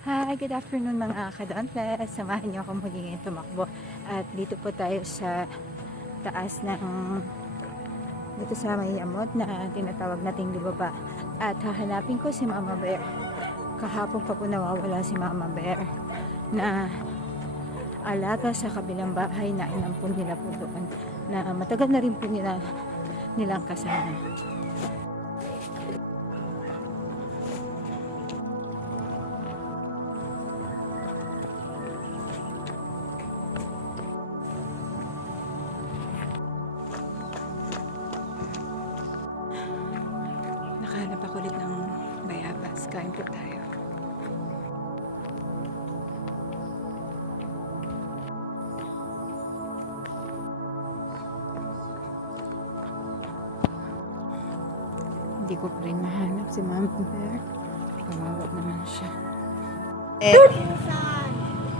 Hi, good afternoon mga kadontes. Samahan niyo ako muli ngayon tumakbo. At dito po tayo sa taas ng dito sa may amot na tinatawag nating libaba. At hahanapin ko si Mama Bear. Kahapon pa po nawawala si Mama Bear na alaga sa kabilang bahay na inampun nila po doon na matagal na rin po nila nilang kasama. Nakahanap ako ulit ng bayabas. Kain po tayo. Hindi ko pa rin mahanap si Mama Bear. Kawawa naman siya. Eh, Saan?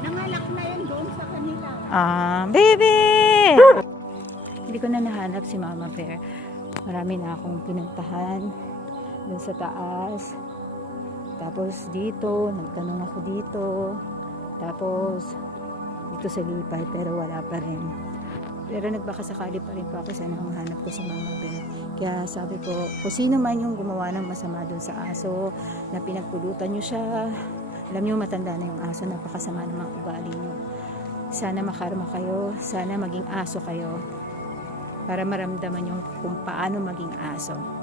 Nangalak na yun doon sa kanila. ah, baby! Hindi ko na nahanap si Mama Bear. Marami na akong pinuntahan dun sa taas. Tapos dito, nagtanong ako dito. Tapos dito sa Lipay, pero wala pa rin. Pero nagbaka sakali pa rin po ako sana mahanap ko si Mama Bear. Kaya sabi ko, kung sino man yung gumawa ng masama dun sa aso, na pinagpulutan nyo siya, alam nyo matanda na yung aso, napakasama ng mga ugali nyo. Sana makarma kayo, sana maging aso kayo para maramdaman yung kung paano maging aso.